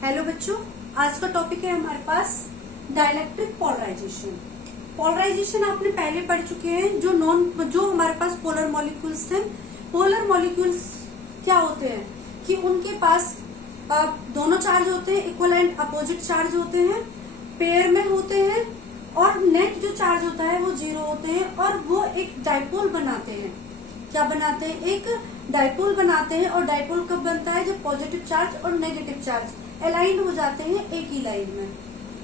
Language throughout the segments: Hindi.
हेलो बच्चों, आज का टॉपिक है हमारे पास डाइलेक्ट्रिक पोलराइजेशन। पोलराइजेशन आपने पहले पढ़ चुके हैं। जो हमारे पास पोलर मॉलिक्यूल्स थे, पोलर मॉलिक्यूल्स क्या होते हैं कि उनके पास दोनों चार्ज होते हैं, इक्वल एंड अपोजिट चार्ज होते हैं, पेयर में होते हैं और नेट जो चार्ज होता है वो 0 होते हैं और वो एक डाइपोल बनाते हैं। क्या बनाते हैं? एक डाइपोल बनाते हैं। और डाइपोल कब बनता है? जब पॉजिटिव चार्ज और नेगेटिव चार्ज अलाइन हो जाते हैं एक ही लाइन में।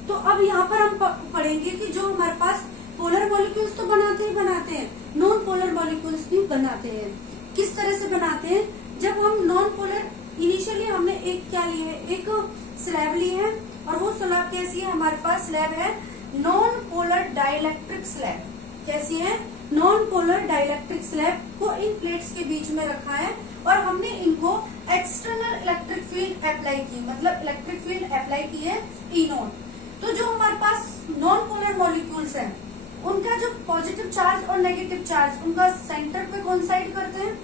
तो अब यहाँ पर हम पढ़ेंगे कि जो हमारे पास पोलर मॉलिक्यूल्स तो बनाते ही बनाते हैं, नॉन पोलर मॉलिक्यूल्स भी बनाते हैं। किस तरह से बनाते हैं? जब हम नॉन पोलर, इनिशियली हमने एक क्या लिए है, एक स्लैब ली है और वो स्लैब कैसी है? हमारे पास स्लैब है नॉन पोलर डाइलेक्ट्रिक स्लैब। कैसी है? नॉन पोलर डाइलेक्ट्रिक स्लैब को इन प्लेट्स के बीच में रखा है और हमने इनको एक्सटर्नल इलेक्ट्रिक फील्ड अप्लाई की, मतलब इलेक्ट्रिक फील्ड अप्लाई की है ई नॉट। तो जो हमारे पास नॉन पोलर मॉलिक्यूल्स हैं, उनका जो पॉजिटिव चार्ज और नेगेटिव चार्ज उनका सेंटर पे कोइंसाइड करते हैं,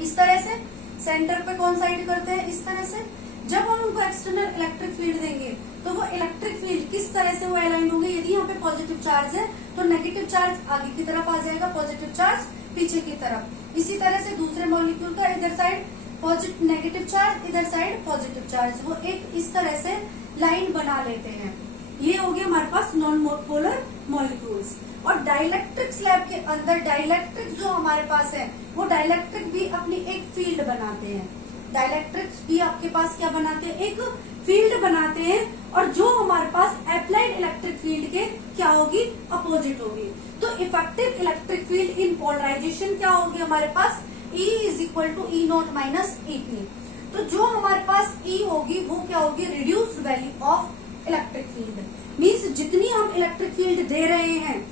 इस तरह से सेंटर पे कोइंसाइड करते हैं, इस तरह से। जब हम उनको एक्सटर्नल इलेक्ट्रिक फील्ड देंगे तो वो इलेक्ट्रिक फील्ड किस तरह से वो अलाइन होंगे? यदि यहाँ पे पॉजिटिव चार्ज है तो नेगेटिव चार्ज आगे की तरफ आ जाएगा, पॉजिटिव चार्ज पीछे की तरफ। इसी तरह से दूसरे मॉलिक्यूल का इधर साइड पॉजिटिव नेगेटिव चार्ज, इधर साइड पॉजिटिव चार्ज, वो एक इस तरह से लाइन बना लेते हैं। ये हो गया हमारे पास नॉन पोलर मॉलिक्यूल्स। और डाइलेक्ट्रिक स्लैब के अंदर डाइलेक्ट्रिक जो हमारे पास है वो डाइलेक्ट्रिक भी अपनी एक फील्ड बनाते हैं। डाइलेक्ट्रिक्स भी आपके पास क्या बनाते हैं? एक फील्ड बनाते हैं। और जो हमारे पास अप्लाइड इलेक्ट्रिक फील्ड के क्या होगी? अपोजिट होगी। तो effective electric field in polarization क्या होगी हमारे पास? E is equal to E not minus E P. तो जो हमारे पास E होगी वो क्या होगी? Reduced value of electric field. Means जितनी हम इलेक्ट्रिक फील्ड दे रहे हैं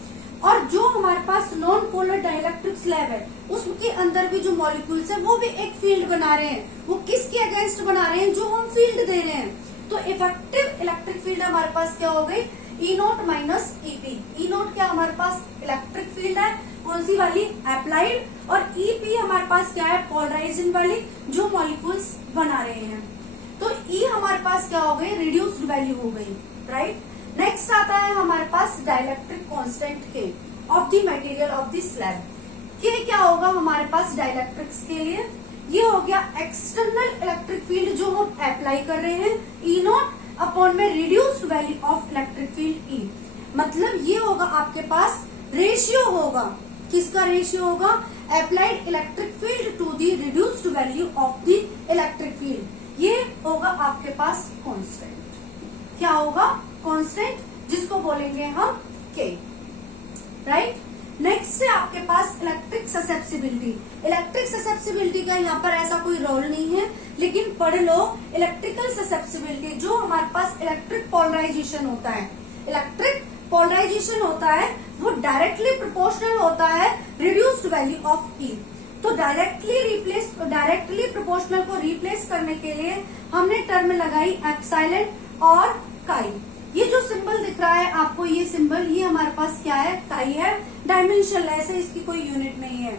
और जो हमारे पास नॉन पोलर डाइलेक्ट्रिक स्लैब है उसके अंदर भी जो मॉलिक्यूल्स है वो भी एक फील्ड बना रहे हैं। वो किसके अगेंस्ट बना रहे हैं? जो हम फील्ड दे रहे हैं। तो इफेक्टिव इलेक्ट्रिक फील्ड हमारे पास क्या हो गई? E not minus EP. E naught क्या हमारे पास? इलेक्ट्रिक फील्ड है, कौन सी वाली? अप्लाइड। और ईपी हमारे पास क्या है? पोलराइजेशन वाली, जो मॉलिक्यूल्स बना रहे हैं। तो ई हमारे पास क्या हो गई? रिड्यूस्ड वैल्यू हो गई, राइट। नेक्स्ट आता है हमारे पास डाइलेक्ट्रिक कांस्टेंट के of the material of the slab. के क्या होगा हमारे पास डाइलेक्ट्रिक्स के लिए? ये हो गया एक्सटर्नल इलेक्ट्रिक फील्ड जो हम अप्लाई कर रहे हैं, ई नॉट अपॉन में reduced value of electric field E. मतलब ये होगा आपके पास रेशियो होगा। किसका रेशियो होगा? Applied electric field to the reduced value of the electric field. ये होगा आपके पास कांस्टेंट। क्या होगा? कांस्टेंट, जिसको बोलेंगे हम के, राइट। नेक्स्ट है आपके पास इलेक्ट्रिक ससेप्सिबिलिटी। इलेक्ट्रिक ससेप्सिबिलिटी का यहाँ पर ऐसा कोई रोल नहीं है, लेकिन पढ़ लो इलेक्ट्रिकल ससेप्सिबिलिटी। जो हमारे पास इलेक्ट्रिक पोलराइजेशन होता है, इलेक्ट्रिक पोलराइजेशन होता है वो डायरेक्टली प्रोपोर्शनल होता है रिड्यूस्ड वैल्यू ऑफ ई। तो डायरेक्टली प्रोपोर्शनल को रिप्लेस करने के लिए हमने टर्म लगाई एप्सिलॉन और काई। ये जो सिंबल दिख रहा है आपको, ये सिंबल, ये हमारे पास क्या है? काई है। डायमेंशनलेस है, इसकी कोई यूनिट नहीं है।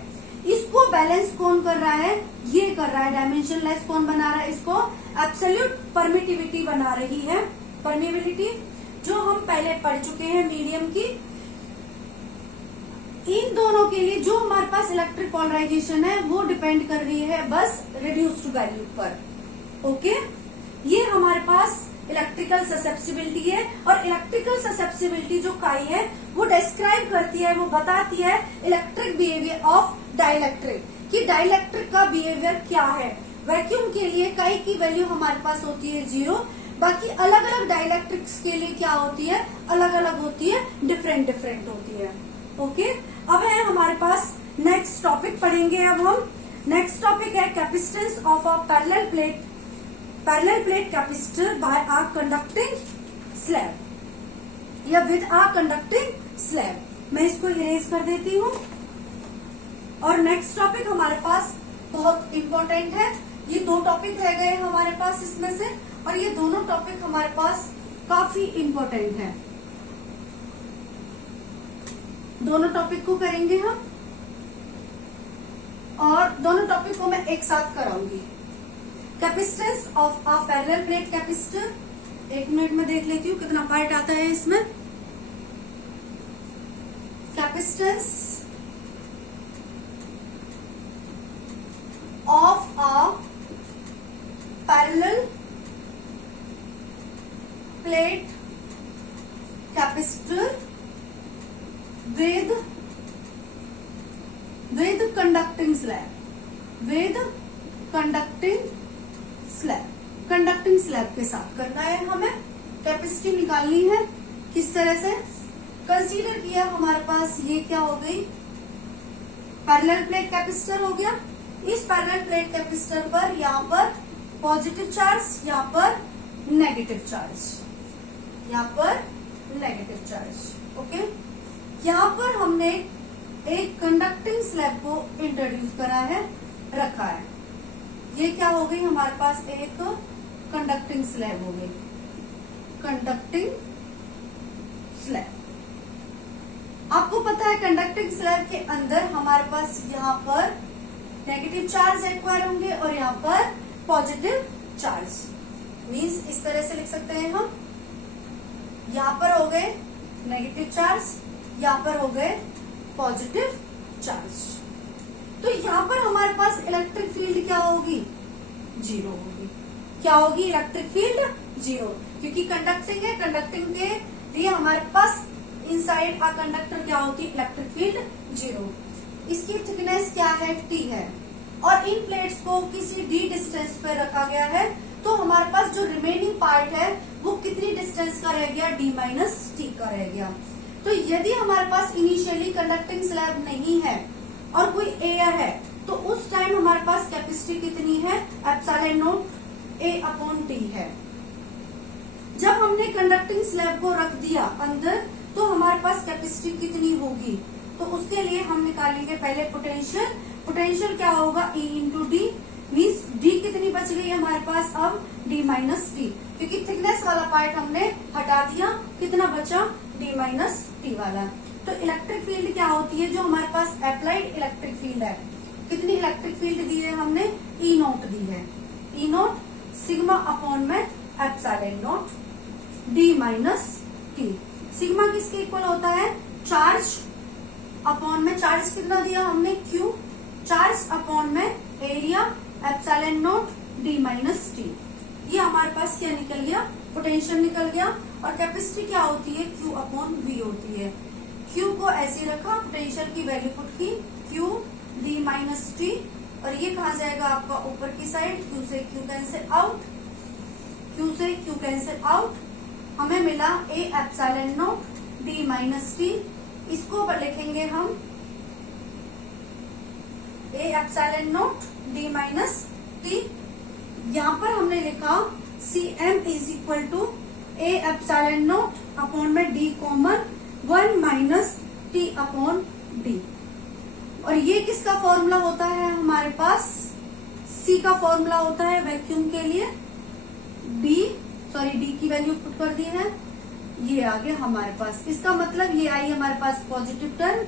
इसको बैलेंस कौन कर रहा है? ये कर रहा है। डायमेंशनलेस कौन बना रहा है? इसको एब्सोल्यूट परमिटिविटी बना रही है। परमिटिविटी जो हम पहले पढ़ चुके हैं मीडियम की। इन दोनों के लिए जो हमारे पास इलेक्ट्रिक पोलराइजेशन है वो डिपेंड कर रही है बस रिड्यूस्ड वैल्यू पर। ओके, ये हमारे पास इलेक्ट्रिकल ससेप्सिबिलिटी है। और इलेक्ट्रिकल ससेप्सिबिलिटी जो काई है वो डिस्क्राइब करती है, वो बताती है इलेक्ट्रिक बिहेवियर ऑफ डाइलेक्ट्रिक, कि डाइलेक्ट्रिक का बिहेवियर क्या है। वैक्यूम के लिए काई की वैल्यू हमारे पास होती है 0। बाकी अलग अलग डाइलेक्ट्रिक्स के लिए क्या होती है? अलग अलग होती है, डिफरेंट डिफरेंट होती है। ओके, अब है हमारे पास नेक्स्ट टॉपिक पढ़ेंगे। अब हम नेक्स्ट टॉपिक है capacitance of a parallel plate capacitor by a conducting slab या विद अ कंडक्टिंग स्लैब। मैं इसको इरेज कर देती हूँ। और नेक्स्ट टॉपिक हमारे पास बहुत इंपॉर्टेंट है। ये 2 टॉपिक रह गए हमारे पास इसमें से, और ये दोनों टॉपिक हमारे पास काफी इंपॉर्टेंट है। दोनों टॉपिक को करेंगे हम और दोनों टॉपिक को मैं एक साथ कराऊंगी। Capacitance of a parallel plate capacitor, 1 minute में देख लेती हूँ कितना पार्ट आता है इसमें। Capacitance of a parallel plate capacitor with conducting slab, with conducting slab के साथ करना है हमें। कैपेसिटी निकालनी है किस तरह से, कंसीडर किया हमारे पास ये क्या हो गई, पैरेलल प्लेट कैपेसिटर हो गया। इस पैरेलल प्लेट कैपेसिटर पर यहाँ पर पॉजिटिव चार्ज, यहाँ पर नेगेटिव चार्ज, यहाँ पर नेगेटिव चार्ज, ओके। यहाँ पर हमने एक कंडक्टिंग स्लैब को इंट्रोड्यूस करा है, रखा है। ये क्या हो गई हमारे पास, एक कंडक्टिंग स्लैब हो गई, कंडक्टिंग स्लैब। आपको पता है कंडक्टिंग स्लैब के अंदर हमारे पास यहाँ पर नेगेटिव चार्ज एक्वायर होंगे और यहाँ पर पॉजिटिव चार्ज, मीन्स इस तरह से लिख सकते हैं हम, यहाँ पर हो गए नेगेटिव चार्ज, यहाँ पर हो गए पॉजिटिव चार्ज। तो यहाँ पर हमारे पास इलेक्ट्रिक फील्ड क्या होगी, जीरो होगी। क्या होगी, इलेक्ट्रिक फील्ड जीरो, क्योंकि कंडक्टिंग है, कंडक्टिंग के लिए हमारे पास इनसाइड अ कंडक्टर क्या होती है, इलेक्ट्रिक फील्ड जीरो। इसकी थिकनेस क्या है, टी है, और इन प्लेट्स को किसी डी डिस्टेंस पर रखा गया है। तो हमारे पास जो रिमेनिंग पार्ट है वो कितनी डिस्टेंस का रह गया, डी माइनस टी का रह गया। तो यदि हमारे पास इनिशियली कंडक्टिंग स्लैब नहीं है और कोई एयर है, तो उस टाइम हमारे पास कैपेसिटी कितनी है, epsilon not a upon T है। जब हमने कंडक्टिंग स्लैब को रख दिया अंदर, तो हमारे पास कैपेसिटी कितनी होगी, तो उसके लिए हम निकालेंगे पहले पोटेंशियल। पोटेंशियल क्या होगा, E into D, means D कितनी बच गई हमारे पास अब, डी माइनस टी, क्योंकि थिकनेस वाला पार्ट हमने हटा दिया, कितना बचा, डी माइनस टी वाला। तो इलेक्ट्रिक फील्ड क्या होती है, जो हमारे पास अप्लाइड इलेक्ट्रिक फील्ड है, कितनी इलेक्ट्रिक फील्ड दी है हमने, ई नोट दी है, ई नोट सिग्मा अपॉन में epsilon naught D minus T. Sigma किसके इक्वल होता है, चार्ज अपॉन में, चार्ज कितना दिया हमने, क्यू, चार्ज अपॉन में area epsilon naught D minus T. ये हमारे पास क्या निकल गया, पोटेंशियल निकल गया। और कैपेसिटी क्या होती है, क्यू अपॉन वी होती है। क्यू को ऐसे रखा, पोटेंशियल की वैल्यू पुट की, क्यू डी माइनस टी, और ये कहा जाएगा आपका ऊपर की साइड, क्यू से क्यू कैंसिल आउट, क्यू से क्यू कैंसिल आउट, हमें मिला A epsilon naught D minus T. इसको लिखेंगे हम A epsilon naught D minus T. यहाँ पर हमने लिखा C M is equal to A epsilon naught upon में D common 1 minus T upon D. और ये किसका फॉर्मूला होता है हमारे पास, सी का फॉर्मूला होता है वैक्यूम के लिए, डी की वैल्यू पुट कर दी है, ये आ गया हमारे पास। इसका मतलब ये आई हमारे पास पॉजिटिव टर्म।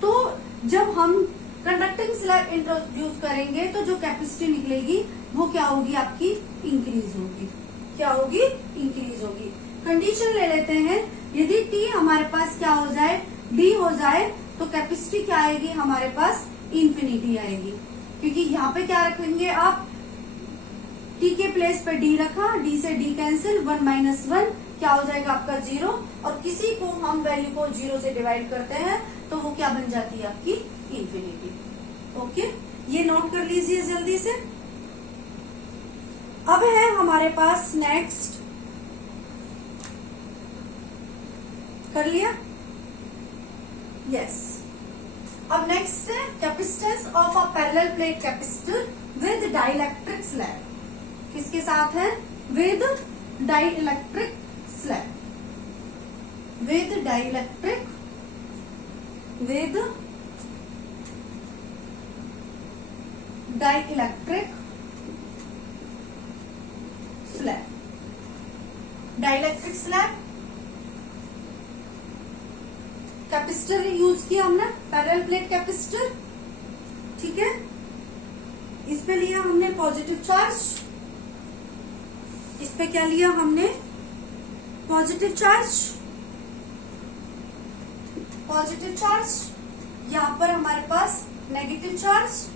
तो जब हम कंडक्टिंग स्लैब इंट्रोड्यूस करेंगे तो जो कैपेसिटी निकलेगी वो क्या होगी, आपकी इंक्रीज होगी। क्या होगी, इंक्रीज होगी। कंडीशन ले लेते हैं, यदि टी हमारे पास क्या हो जाए, डी हो जाए, तो कैपेसिटी क्या आएगी हमारे पास, इंफिनिटी आएगी। क्योंकि यहाँ पे क्या रखेंगे आप, टी के प्लेस पे डी रखा, डी से डी कैंसिल, 1 माइनस 1 क्या हो जाएगा आपका 0, और किसी को हम वैल्यू को 0 से डिवाइड करते हैं तो वो क्या बन जाती है आपकी, इंफिनिटी। ओके, ये नोट कर लीजिए जल्दी से। अब है हमारे पास नेक्स्ट, कर लिया, यस। अब नेक्स्ट है capacitance of a parallel plate capacitor with dielectric slab. किसके साथ है, with dielectric slab, with dielectric, with dielectric slab. Dielectric slab capacitor use किया हमने, पैरेलल प्लेट कैपेसिटर, ठीक है। इस पे लिया हमने पॉजिटिव चार्ज, इस पे क्या लिया हमने, पॉजिटिव चार्ज, यहाँ पर हमारे पास नेगेटिव चार्ज,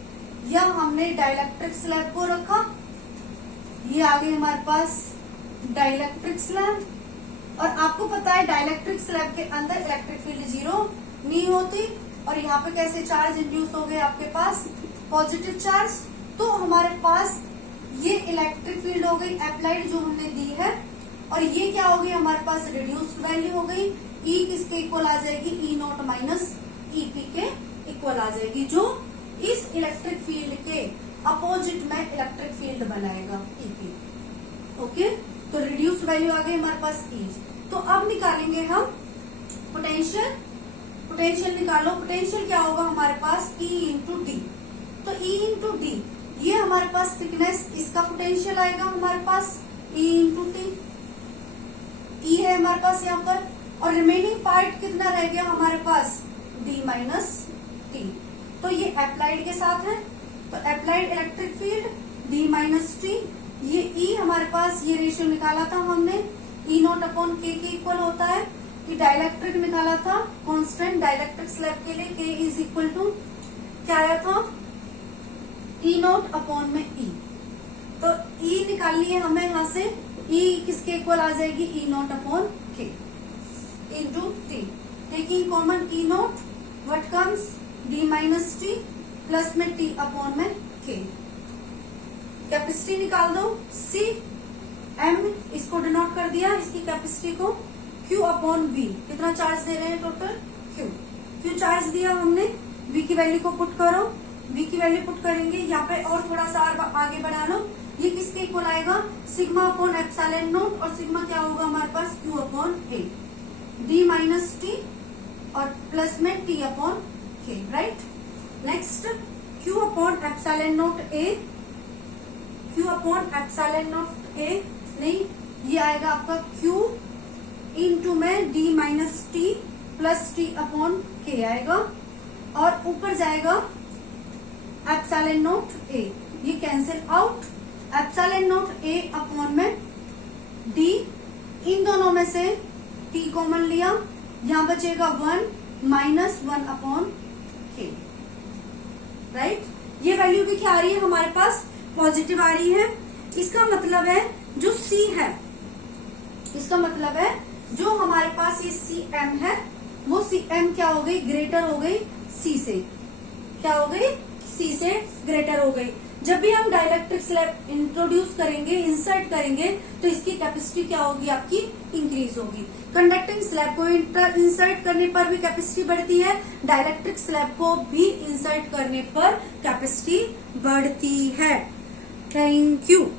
या हमने डाइलेक्ट्रिक स्लैब को रखा, ये आ गई हमारे पास डाइलेक्ट्रिक स्लैब। और आपको पता है डाइलेक्ट्रिक स्लैब के अंदर इलेक्ट्रिक फील्ड 0 नहीं होती, और यहाँ पे कैसे चार्ज इंड्यूस हो गए आपके पास, पॉजिटिव चार्ज। तो हमारे पास ये इलेक्ट्रिक फील्ड हो गई अप्लाइड जो हमने दी है, और ये क्या हो गई हमारे पास रिड्यूस्ड वैल्यू हो गई। ई किसके इक्वल आ जाएगी, ई नॉट माइनस ई पी के इक्वल आ जाएगी, जो इस इलेक्ट्रिक फील्ड के अपोजिट में इलेक्ट्रिक फील्ड बनाएगा ई पी। ओके, तो रिड्यूस्ड वैल्यू आ गई हमारे पास ई। तो अब निकालेंगे हम पोटेंशियल निकालो। पोटेंशियल क्या होगा हमारे पास, ई इंटू डी। तो ई इंटू डी, ये हमारे पास थिकनेस, इसका पोटेंशियल आएगा हमारे पास ई इंटू टी। ई है हमारे पास यहाँ पर, और रिमेनिंग पार्ट कितना रह गया हमारे पास, डी माइनस टी। तो ये अप्लाइड के साथ है, तो applied electric field D minus T. ये ई हमारे पास, ये रेशियो निकाला था हमने, ई नॉट अपॉन के इक्वल होता है। ये डाइलेक्ट्रिक निकाला था कांस्टेंट डाइलेक्ट्रिक स्लैब के लिए, के इज इक्वल टू क्या आया था, ई नॉट अपॉन में ई। तो ई निकालनी है हमें यहाँ से, ई किसके इक्वल आ जाएगी, ई नॉट अपॉन के into T. Taking common E not, what comes, D minus T plus में टी अपॉन में के। कैपेसिटी निकाल दो, सी एम इसको डिनोट कर दिया, इसकी कैपेसिटी को, क्यू अपॉन वी, कितना चार्ज दे रहे हैं टोटल, क्यू चार्ज दिया हमने। वी की वैल्यू को पुट करो, वी की वैल्यू पुट करेंगे यहाँ पे, और थोड़ा सा आगे बढ़ा लो। ये किसके इक्वल आएगा, सिग्मा अपॉन एप्सिलॉन नॉट, और सिग्मा क्या होगा हमारे पास, क्यू अपॉन ए, डी माइनस टी और प्लस में टी अपॉन के, right. Next Q upon epsilon not a, Q upon epsilon not a नहीं, ये आएगा आपका क्यू इंटू में D minus T plus T upon के आएगा, और ऊपर जाएगा एप्सिलॉन नॉट ए, ये cancel out, epsilon not a upon में डी, इन दोनों में से टी कॉमन लिया, यहां बचेगा 1 माइनस 1 अपॉन के, राइट। ये वैल्यू भी क्या आ रही है हमारे पास, पॉजिटिव आ रही है। इसका मतलब है जो सी है, इसका मतलब है जो हमारे पास ये सी एम है, वो सी एम क्या हो गई, ग्रेटर हो गई सी से, क्या हो गई, सी से ग्रेटर हो गई। जब भी हम डाइलेक्ट्रिक स्लैब इंट्रोड्यूस करेंगे, इंसर्ट करेंगे, तो इसकी कैपेसिटी क्या होगी आपकी, इंक्रीज होगी। कंडक्टिंग स्लैब को इंसर्ट करने पर भी कैपेसिटी बढ़ती है, डाइलेक्ट्रिक स्लैब को भी इंसर्ट करने पर कैपेसिटी बढ़ती है। Thank you.